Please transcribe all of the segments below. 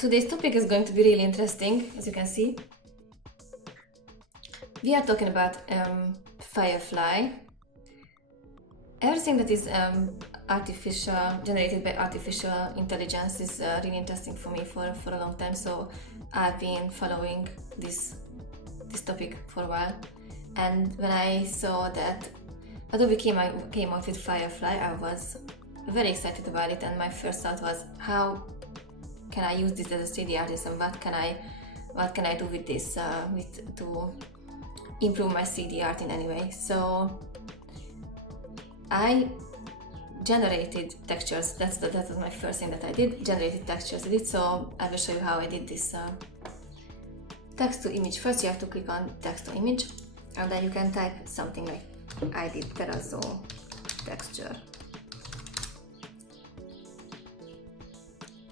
today's topic is going to be really interesting, as you can see. We are talking about Firefly. Everything that is generated by artificial intelligence is really interesting for me for a long time. So I've been following this topic for a while. And when I saw that Adobe came out with Firefly, I was very excited about it. And my first thought was, how can I use this as a 3D artist, and what can I do with this to improve my 3D art in any way? So I generated textures. That was my first thing that I did. Generated textures with it. So I will show you how I did this text to image. First, you have to click on text to image, and then you can type something like I did terrazzo texture.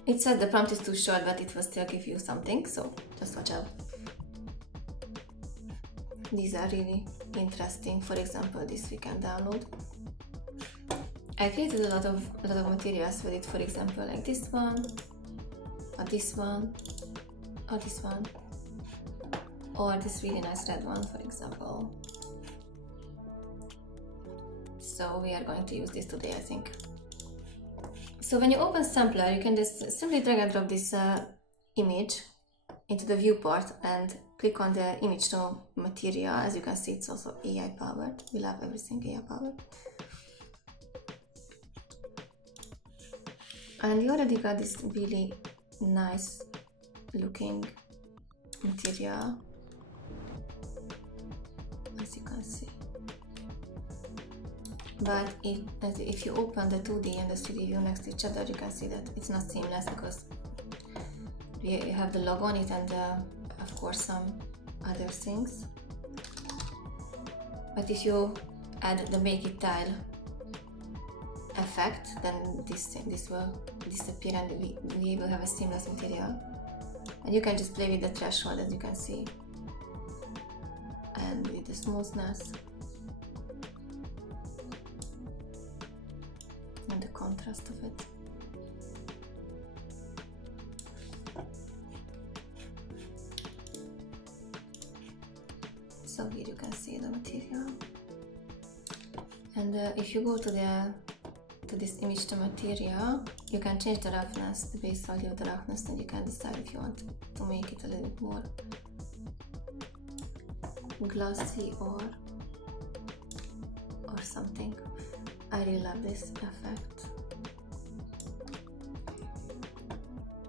It said the prompt is too short, but it will still give you something, so just watch out. These are really interesting. For example, this we can download. I created a lot of materials with it. For example, like this one, or this one, or this one, or this really nice red one, for example. So we are going to use this today, I think. So when you open Sampler, you can just simply drag and drop this image into the viewport and click on the image to material. As you can see, it's also AI powered. We love everything AI powered. And you already got this really nice looking material, as you can see. But if you open the 2D and the 3D view next to each other, you can see that it's not seamless, because you have the logo on it and of course some other things. But if you add the make it tile effect, then this will disappear and we will have a seamless material. And you can just play with the threshold, as you can see, and with the smoothness and the contrast of it. So here you can see the material. And if you go to this image to material, you can change the roughness, the base value of the roughness, and you can decide if you want to make it a little bit more glossy or something. I really love this effect.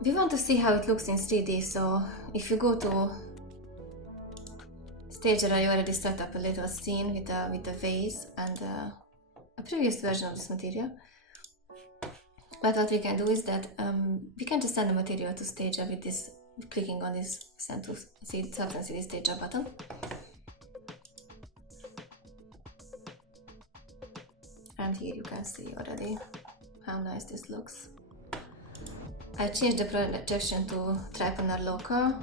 We want to see how it looks in 3D, so if you go to Stager, I already set up a little scene with the vase and a previous version of this material. But what we can do is that we can just send the material to Stager with this, clicking on this send to Substance 3D Stager button. And here you can see already how nice this looks. I changed the projection to triplanar local.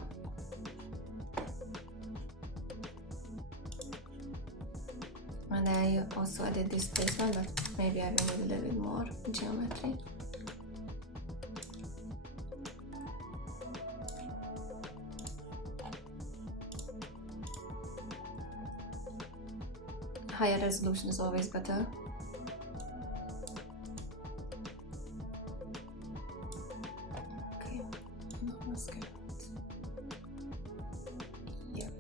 And I also added this placement, but maybe I will need a little bit more geometry. Higher resolution is always better. Okay, no, that's good. Yep.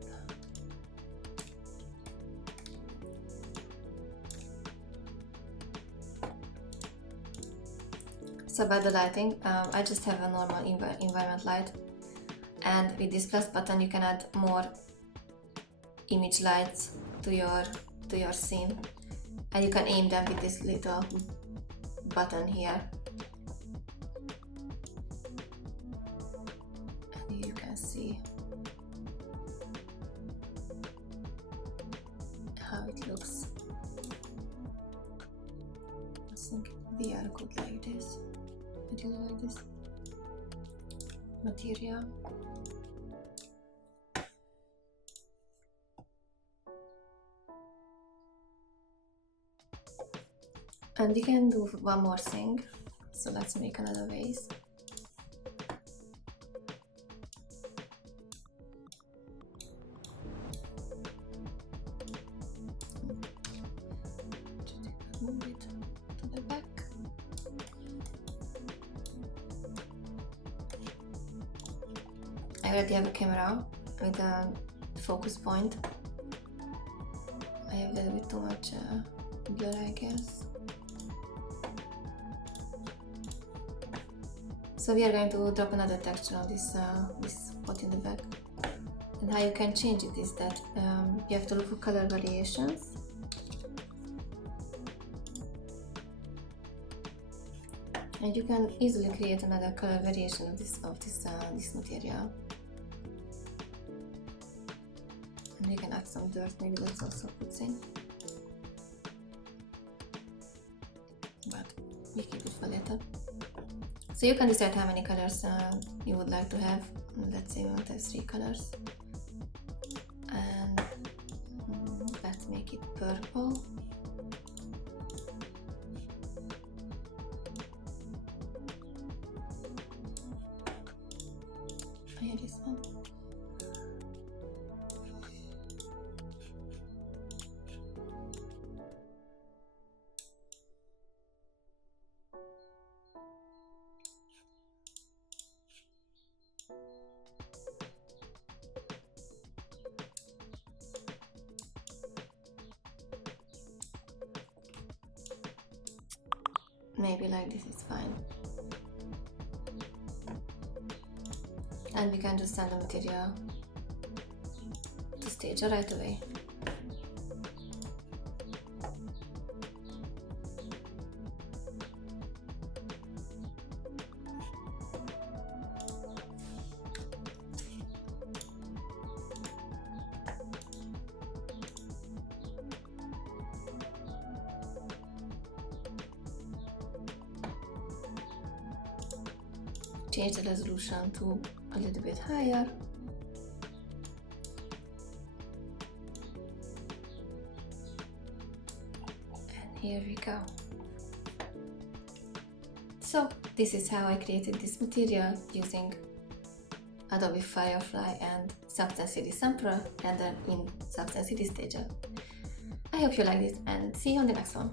So about the lighting, I just have a normal environment light, and with this plus button you can add more image lights to your scene, and you can aim them with this little button here. And here you can see how it looks. I think they are good like this. I really like this material. And we can do one more thing. So let's make another vase. I already have a camera with a focus point. I have a little bit too much blur, I guess. So we are going to drop another texture on this spot in the back. And how you can change it is that you have to look for color variations. And you can easily create another color variation of this material. And you can add some dirt, maybe that's also a good thing. But we keep it for later. So you can decide how many colors you would like to have. Let's say we want to have 3 colors. And let's make it purple. Yeah, this one. Maybe like this is fine. And we can just send the material to stage right away. Change the resolution to a little bit higher. And here we go. So this is how I created this material using Adobe Firefly and Substance 3D Sampler rendered in Substance 3D Stager. I hope you liked it and see you on the next one.